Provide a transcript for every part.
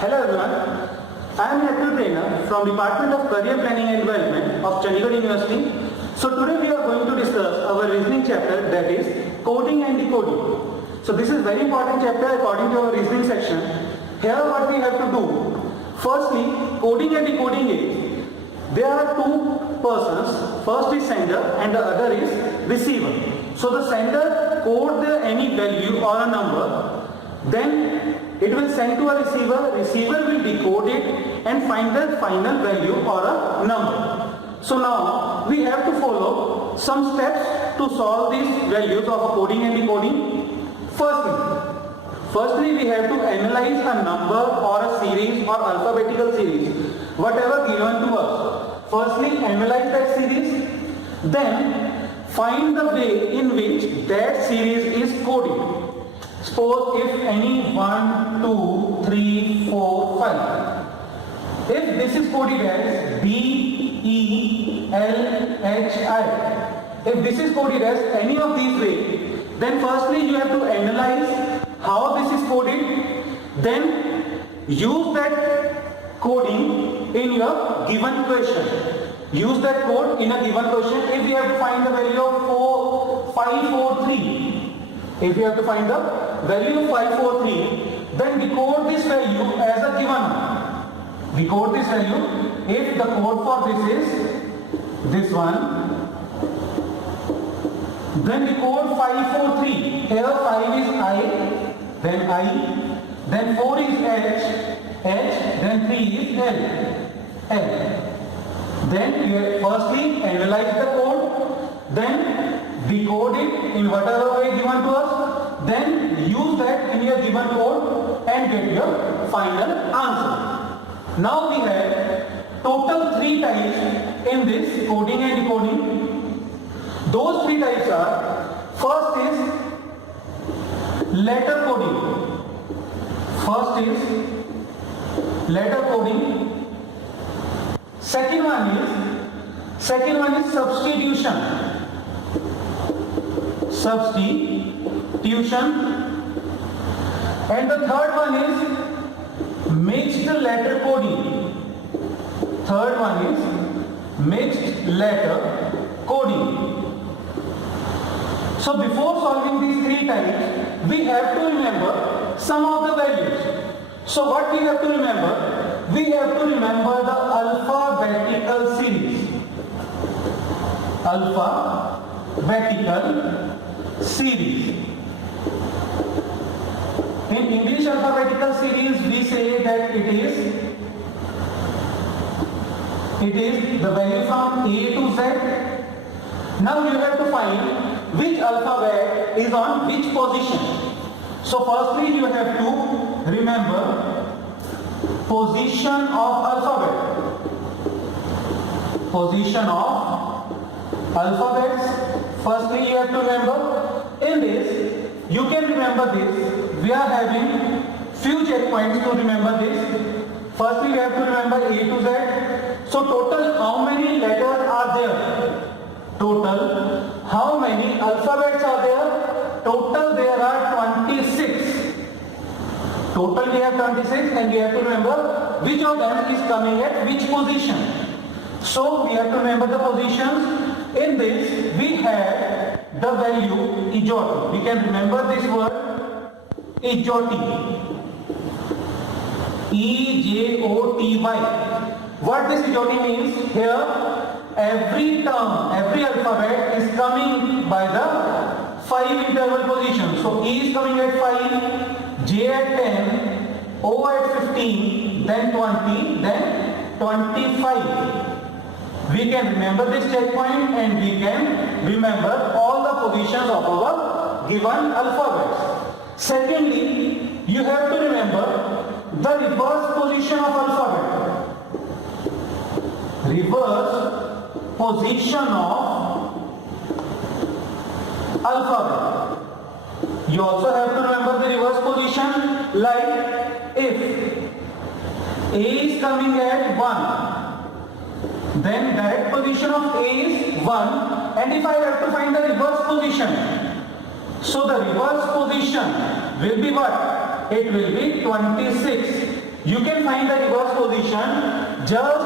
Hello everyone, I am an active trainer from Department of Career Planning and Development of Chandigarh University. So today we are going to discuss our reasoning chapter, that is coding and decoding. So this is very important chapter according to our reasoning section. Here what we have to do, firstly coding and decoding is, there are two persons, first is sender and the other is receiver. So the sender codes any value or a number, then it will send to a receiver, receiver will decode it and find the final value or a number. So now we have to follow some steps to solve these values of a coding and decoding. Firstly we have to analyze a number or a series or alphabetical series, whatever given to us. Firstly analyze that series, then find the way in which that series is coded. Suppose if any 1, 2, 3, 4, 5. If this is coded as B, E, L, H, I. If this is coded as any of these ways, then firstly you have to analyze how this is coded. Then use that coding in your given question. Use that code in a given question. If we have to find the value of 543. If you have to find the value of 543, then decode this value as a given one. Decode this value. If the code for this is this one, then decode 543. Here 5 is I, then 4 is H, then 3 is L. Then you firstly analyze the code, then decode it in whatever way given to us, then use that in your given code and get your final answer. Now we have total 3 types in this coding and decoding. Those 3 types are, first is letter coding. Second one is substitution. And the third one is mixed letter coding. So before solving these 3 types, we have to remember some of the values. So what we have to remember? We have to remember the alphabetical series. In English alphabetical series, we say that it is the value from A to Z. Now you have to find which alphabet is on which position. So firstly you have to remember position of alphabet. Firstly you have to remember. In this, you can remember this. We are having few checkpoints to remember this. Firstly we have to remember A to Z. So total how many letters are there? Total how many alphabets are there? Total there are 26. Total we have 26 and we have to remember which of them is coming at which position. So we have to remember the positions. In this we have the value ejoti. We can remember this word ejoti. E-J-O-T-Y. What this ejoti means? Here every term, every alphabet is coming by the 5 interval position. So E is coming at 5, J at 10, O at 15, then 20, then 25. We can remember this checkpoint and we can remember all the positions of our given alphabets. Secondly, you have to remember the reverse position of alphabet. You also have to remember the reverse position, like if A is coming at 1, then direct position of A is 1, and if I have to find the reverse position, so the reverse position will be what? It will be 26. you can find the reverse position. Just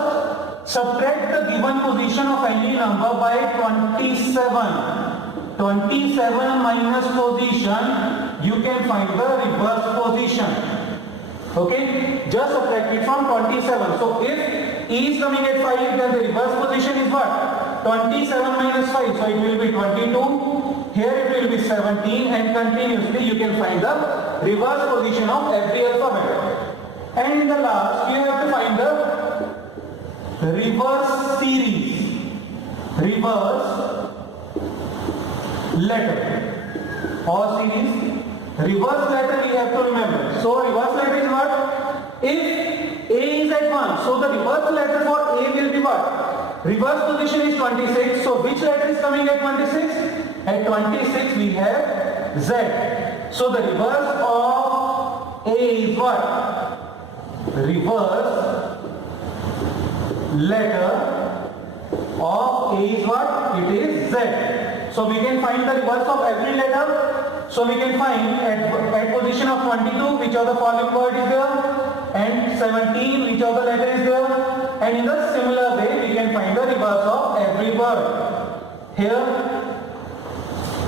subtract the given position of any number by 27. 27 minus position, you can find the reverse position. Okay, just subtract it from 27. So if E is coming at 5, then the reverse position is what? 27 minus 5. So it will be 22. Here it will be 17, and continuously you can find the reverse position of every alphabet. And in the last, you have to find the reverse series, reverse letter or series. Reverse letter we have to remember. So reverse letter is what? If A is at 1, so the reverse letter for A will be what? Reverse position is 26. So which letter is coming at 26? At 26 we have Z. So the reverse of A is what? Reverse letter of A is what? It is Z. So we can find the reverse of every letter. So we can find at position of 22 which of the following word is there, and 17 which of the letter is there, and in the similar way we can find the reverse of every word here.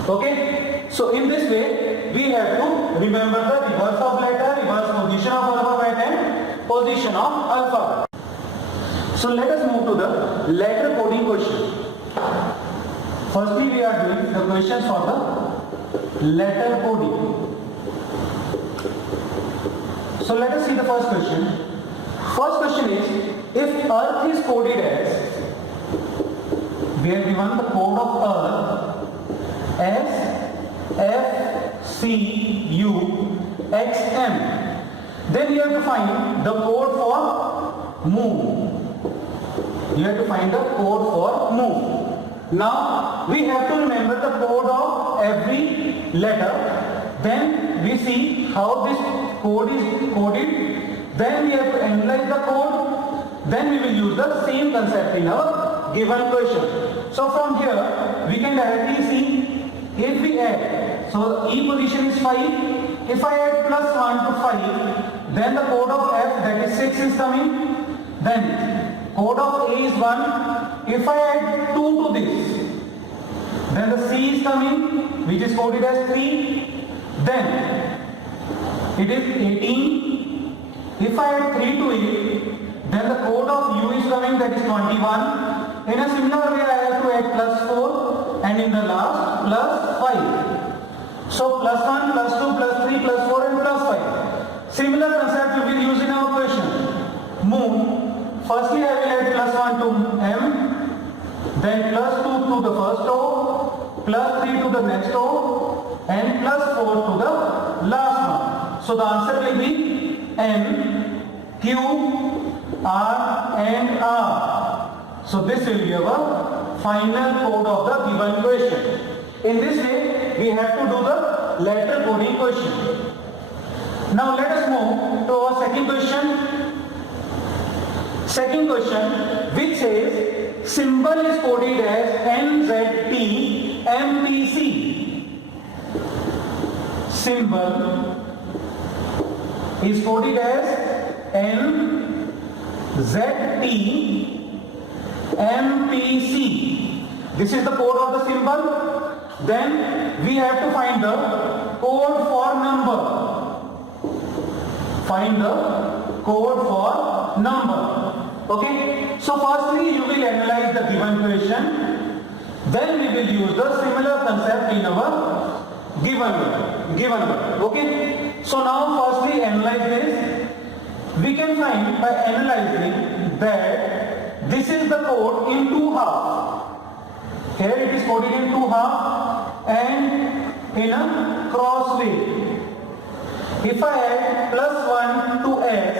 Okay, so in this way we have to remember the reverse of letter, reverse position of alphabet, and position of alphabet. So let us move to the letter coding question. Firstly we are doing the questions for the letter coding. So let us see the first question. First question is, if Earth is coded as, we are given the code of Earth as FCUXM, then you have to find the code for moon. You have to find the code for moon. Now we have to remember the code of every letter. Then we see how this code is coded. Then we have to analyze the code. Then we will use the same concept in our given question. So from here we can directly see if we add. So E position is 5. If I add plus 1 to 5, then the code of F, that is 6, is coming. Then code of A is 1. If I add 2 to this, then the C is coming, which is coded as 3. Then it is 18. If I add 3 to it, then the code of U is coming, that is 21. In a similar way I have to add plus 4, and in the last plus 5. So plus 1, plus 2, plus 3, plus 4 and plus 5. Similar concept we will use in our question. Moon. Firstly I will add plus 1 to M, then plus 2 to the first row, plus 3 to the next row, and plus 4 to the last one. So the answer will be N, Q, R and R. So this will be our final code of the given question. In this way we have to do the letter coding question. Now let us move to our second question. Second question, which says symbol is coded as NZT-MPC. Symbol is coded as NZT-MPC. This is the code of the symbol. Then we have to find the code for number. Find the code for number. Okay, so firstly you will analyze the given question, then we will use the similar concept in our given one. Okay, so now firstly analyze this. We can find by analyzing that this is the code in 2 halves. Here it is coded in 2 halves and in a cross way. If I add plus 1 to S,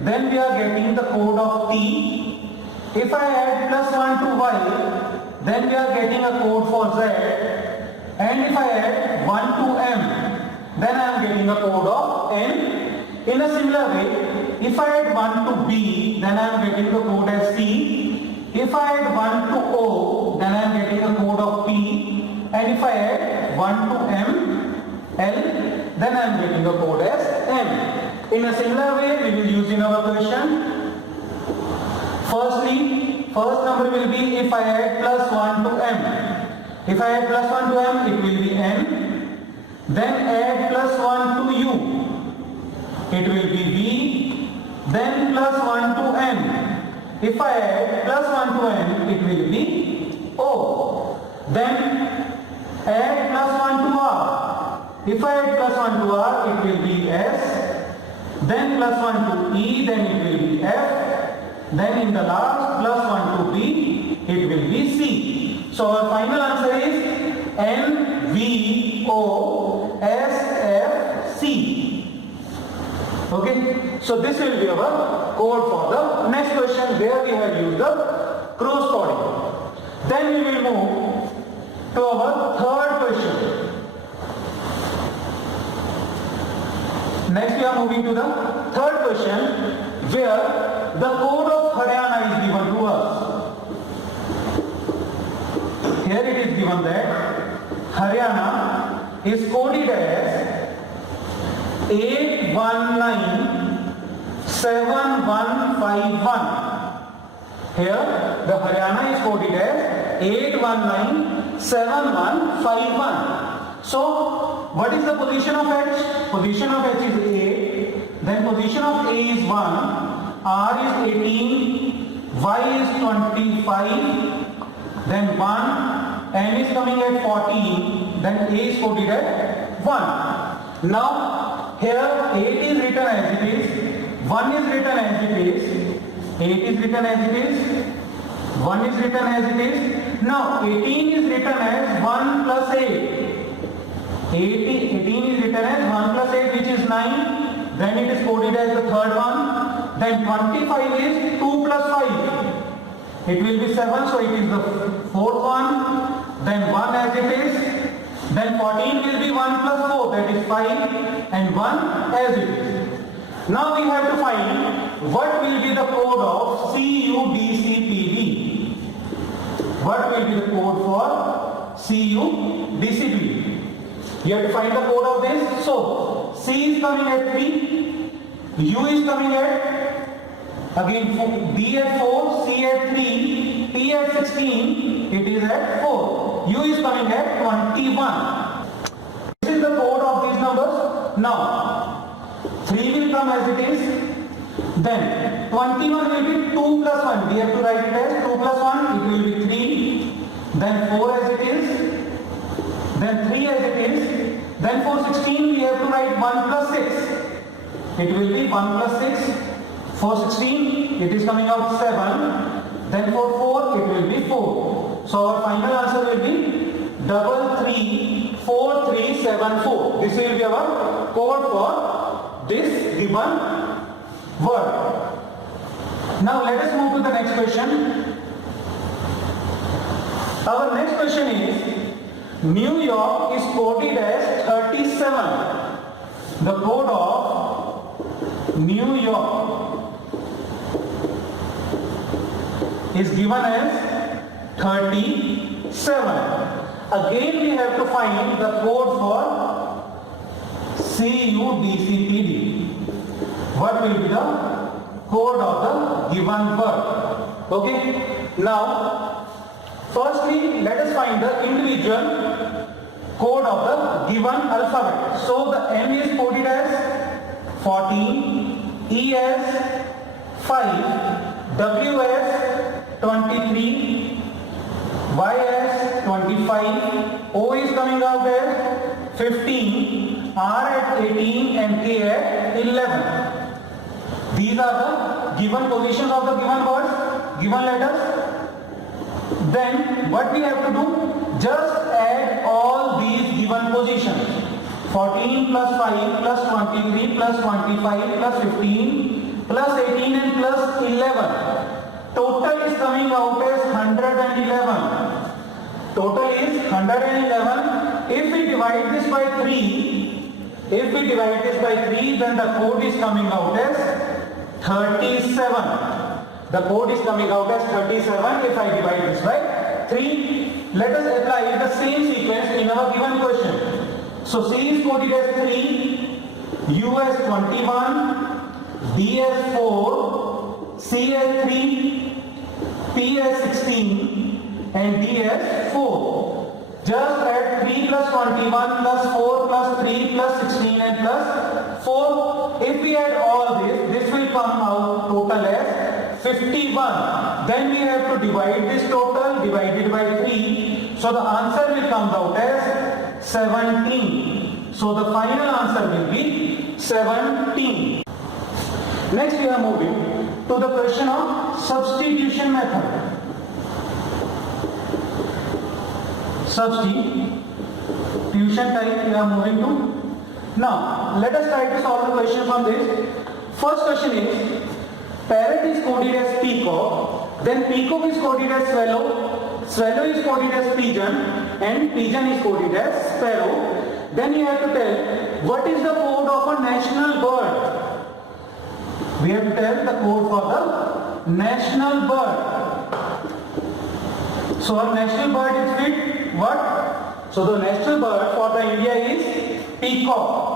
then we are getting the code of T. If I add plus 1 to Y, then we are getting a code for Z. And if I add 1 to M, then I am getting a code of N. In a similar way, if I add 1 to B, then I am getting the code as T. If I add 1 to O, then I am getting the code of P. And if I add 1 to M, L, then I am getting the code as M. In a similar way, we will use in first number will be, if I add plus 1 to m. If I add plus 1 to m, it will be n. Then add plus 1 to u. It will be v. Then plus 1 to n. If I add plus 1 to n, it will be o. Then add plus 1 to r. If I add plus 1 to r, it will be s. Then plus 1 to e, then it will be f. Then in the last, plus 1 to b, it will be c. So our final answer is n, v, o, s, f, c. Okay. So this will be our code for the next question where we have used the cross coding. Then we will move to our third question. Next we are moving to the third question where the code of Haryana is given to us. Here it is given that Haryana is coded as 8197151. Here the Haryana is coded as 8197151. So what is the position of H? Position of H is A. Then position of A is 1. R is 18. Y is 25. Then 1. N is coming at 14. Then A is coded at 1. Now here 8 is written as it is. 1 is written as it is. 8 is written as it is. 1 is written as it is. Now 18 is written as 1 plus 8. 18 is written as 1 plus 8 which is 9. Then it is coded as the third one. Then 25 is 2 plus 5. It will be 7, so it is the fourth one. Then 1 as it is. Then 14 will be 1 plus 4, that is 5. And 1 as it is. Now we have to find what will be the code of CUDCPD. What will be the code for CUDCPD? You have to find the code of this. So C is coming at 3, U is coming at again D at 4, C at 3, P at 16, it is at 4. U is coming at 21. This is the code of these numbers. Now 3 will come as it is. Then 21 will be 2 plus 1. We have to write it as 2 plus 1. It will be 3. Then 4 as it is. Then 3 as it is. Then for 16 we have to write 1 plus 6. It will be 1 plus 6. For 16 it is coming out 7. Then for 4 it will be 4. So our final answer will be 334374. This will be our code for this given word. Now let us move to the next question. Our next question is New York is coded as 37. The code of New York is given as 37. Again we have to find the code for CUDCPD. What will be the code of the given word? Okay. Now firstly let us find the individual code of the given alphabet. So the M is coded as 14, E as 5, W as 23, Y as 25, O is coming out as 15, R at 18 and K at 11. These are the given positions of the given words, given letters. Then what we have to do? Just add all these given positions. 14 plus 5 plus 23 plus 25 plus 15 plus 18 and plus 11. Total is coming out as 111. Total is 111. If we divide this by 3, then the code is coming out as 37. The code is coming out as 37 if I divide this by 3. Let us apply the same sequence in our given question. So C is coded as 3, U as 21, D as 4, C as 3, P as 16 and D as 4. Just add 3 plus 21 plus 4 plus 3 plus 16 and plus 4. If we add all this will come out total as 51. Then we have to divide this total divided by 3. So the answer will come out as 17. So the final answer will be 17. Next we are moving to the question of substitution method. Substitution type we are moving to. Now let us try to solve the question from this. First question is, parrot is coded as peacock, then peacock is coded as swallow, swallow is coded as pigeon, and pigeon is coded as sparrow. Then you have to tell what is the code of a national bird. We have to tell the code for the national bird. So our national bird is with what? So the national bird for the India is peacock.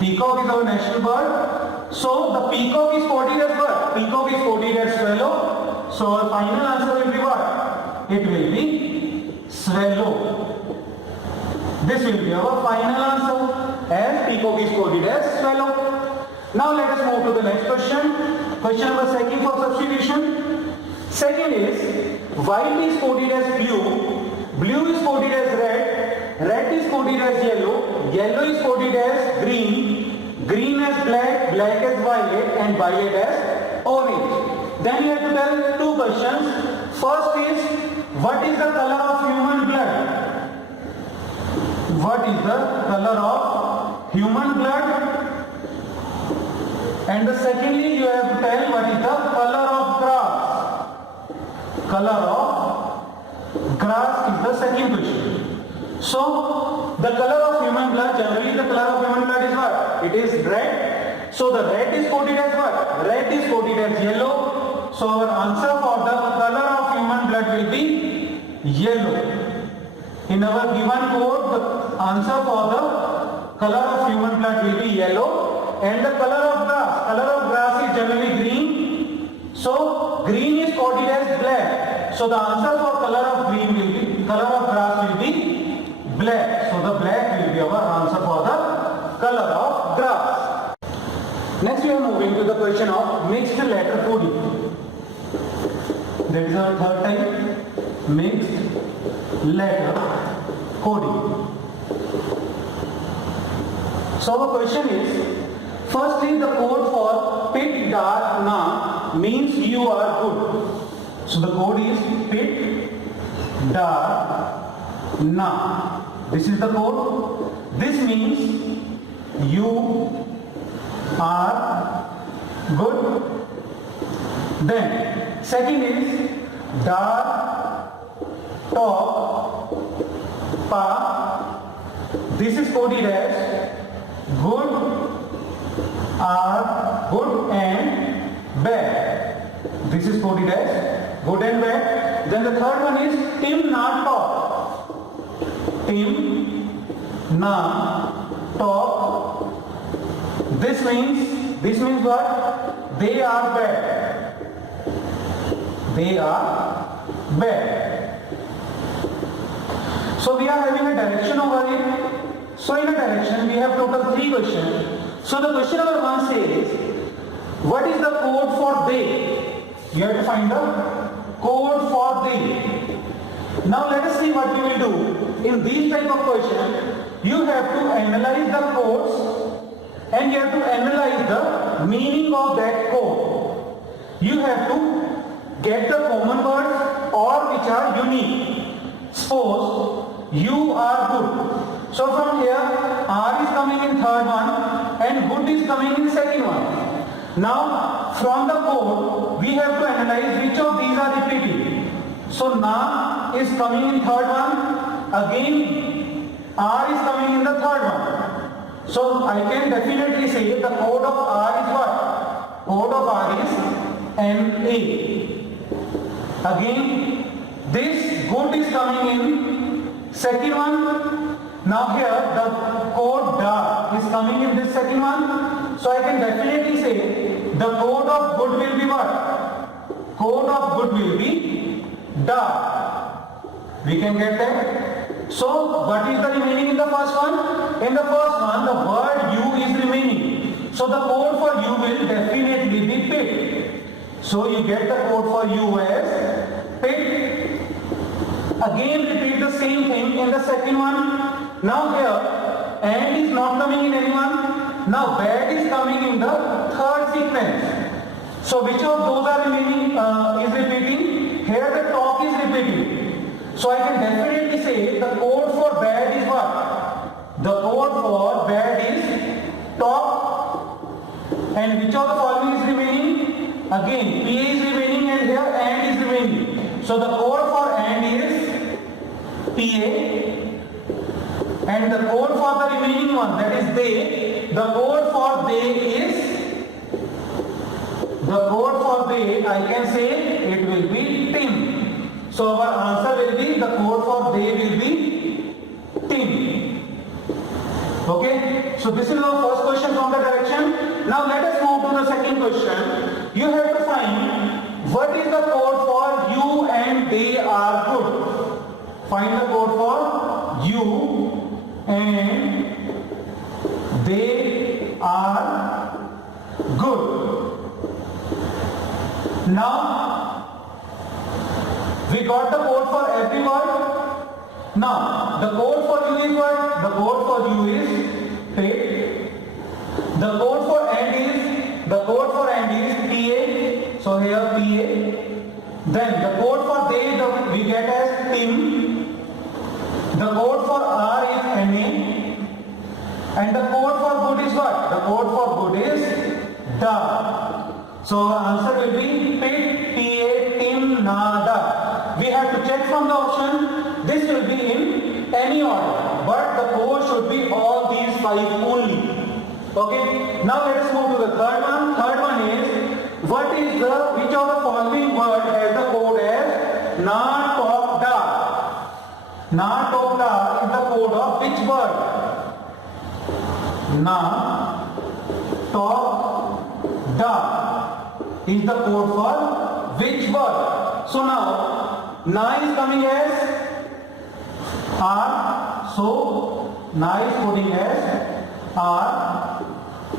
Peacock is our national bird. So the peacock is coded as what? Peacock is coded as swallow. So our final answer will be what? It will be swallow. This will be our final answer, as peacock is coded as swallow. Now let us move to the next question. Question number 2 for substitution. Second is, white is coded as blue, blue is coded as red, red is coded as yellow, yellow is coded as green, green as black, black as violet, and violet as orange. Then you have to tell two questions. First is, what is the color of human blood? What is the color of human blood? And the secondly, you have to tell what is the color of grass. Color of grass is the second question. So the color of human blood, generally the color of human blood is what? It is red. So the red is coded as what? Red is coded as yellow. So our answer for the color of human blood will be yellow. In our given code, the answer for the color of human blood will be yellow. And the color of grass is generally green. So green is coded as black. So the answer for color of grass will be black. So the black will be our answer for the color of grass. Next we are moving to the question of mixed letter coding. That is our third type, mixed letter coding. So the question is, firstly, the code for pit dar na means you are good. So the code is pit dar na. This is the code. This means you are good. Then second is dar talk pa. This is coded as good, are good and bad. This is coded as good and bad. Then the third one is Tim na talk. Tim na talk. This means what? They are bad. They are bad. So we are having a direction over here. So in a direction we have total 3 questions. So the question number 1 says, what is the code for they? You have to find the code for they. Now let us see what you will do. In these type of questions, you have to analyze the codes and you have to analyze the meaning of that code. You have to get the common words or which are unique. Suppose you are good. So from here, R is coming in third one and good is coming in second one. Now from the code, we have to analyze which of these are repeating. So na is coming in third one, again R is coming in the third one. So I can definitely say the code of R is what? Code of R is NA. Again, this good is coming in second one. Now here the code DA is coming in this second one. So I can definitely say the code of good will be what? Code of good will be da. We can get that. So what is the remaining in the first one? In the first one, the word you is remaining. So the code for you will definitely be pit. So you get the code for you as pit. Again repeat the same thing in the second one. Now here and is not coming in anyone. Now bad is coming in the third sequence. So which of those are remaining is repeating? Here the talk is repeating. So I can definitely say the code for bad is what? The code for bad is talk. And which of the following is remaining? Again PA is remaining and here and is remaining. So the code for and is PA, and the code for the remaining one, that is they, the code for they is, the code for they, I can say it will be Tim. So our answer will be, the code for they will be Tim. Okay, so this is our first question from the direction. Now let us move to the second question. You have to find what is the code for you and they are good. Find the code for you and they are good. Now we got the code for every word. Now the code for you is what? The code for you is pay. The code for and is PA. So here PA. Then the code for they we get as Tim. The code for R is NA, and the code for good is what? The code for good is da. So our answer will be pit, PA, Tim, na, da. We have to check from the option. This will be in any order, but the code should be all these 5 only. Okay. Now let us move to the third one. Third one is what is which of the following word has the code as na, talk, da. Na, talk, da is the code of which word? Na, talk, da is the code for which word? So now na is coming as R. So na is coding as R.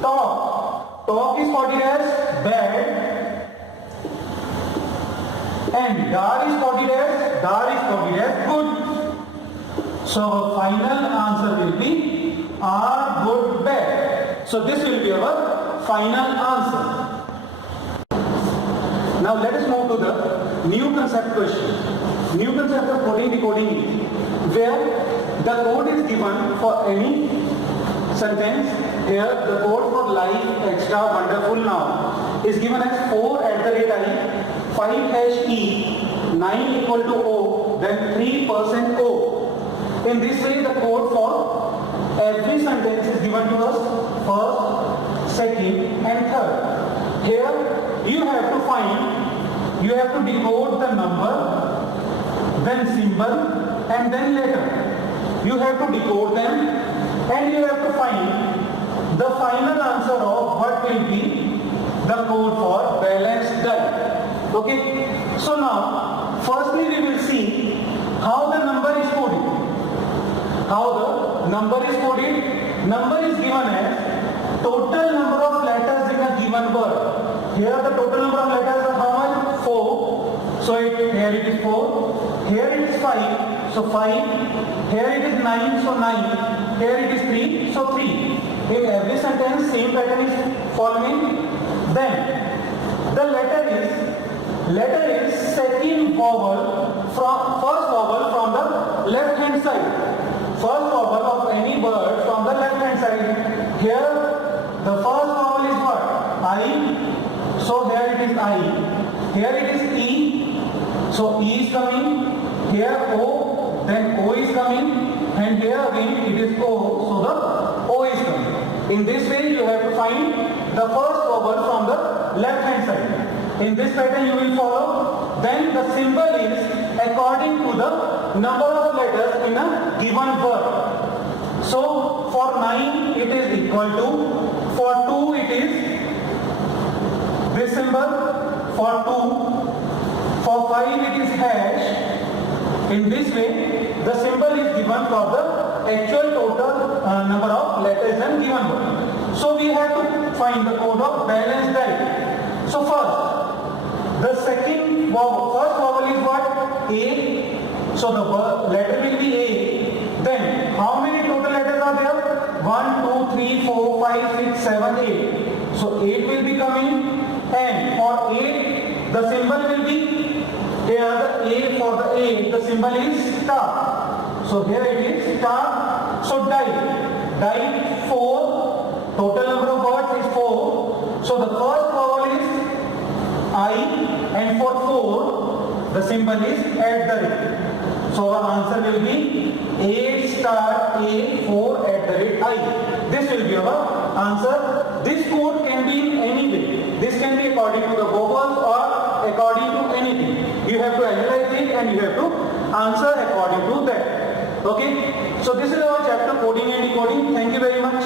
Talk. Talk is coded as bad. And dar is coded as good. So our final answer will be R, good, bad. So this will be our final answer. Now let us move to the new concept question. New concept of coding decoding is where the code is given for any sentence. Here the code for life, extra, wonderful now is given as 4@i, 5#e, 9 equal to O, then 3% O. In this way the code for every sentence is given to us first, second and third. Here you have to decode the number, then symbol and then letter. You have to decode them and you have to find the final answer of what will be the code for balanced diet. Okay. So now firstly we will see how the number is coded. Number is given as total number of letters in a given word. Here the total number of letters are how much? 4. So here it is 4. Here it is 5. So 5. Here it is 9. So 9. Here it is 3. So 3. In every sentence same pattern is following. Then the letter is second vowel from first vowel from the left hand side. First vowel of any word from the left hand side. Here the first vowel is what? I. So here it is I. Here it is E. So E is coming. Here O. Then O is coming. And here again it is O. So the O is coming. In this way you have to find the first vowel from the left hand side. In this pattern you will follow. Then the symbol is according to the number of letters in a given word. So for 9 it is equal to, for 2 it is this symbol, for 2, For 5 it is hash. In this way, the symbol is given for the actual total number of letters and given one. So we have to find the code of balanced die. So first, the second vowel, first vowel is what? A. So the letter will be A. Then how many total letters are there? 1, 2, 3, 4, 5, 6, 7, 8. So 8 will be coming, and for 8 the symbol will be here. The A, for the 8 the symbol is star. So here it is star. So die 4. Total number of words is 4. So the first vowel is I, and for 4 the symbol is @ So our answer will be 8 star A 4 @ I. This will be our answer. This code can be in any way. This can be according to the vowels or according to anything. You have to analyze it and you have to answer according to that. Okay. So this is our chapter coding and decoding. Thank you very much.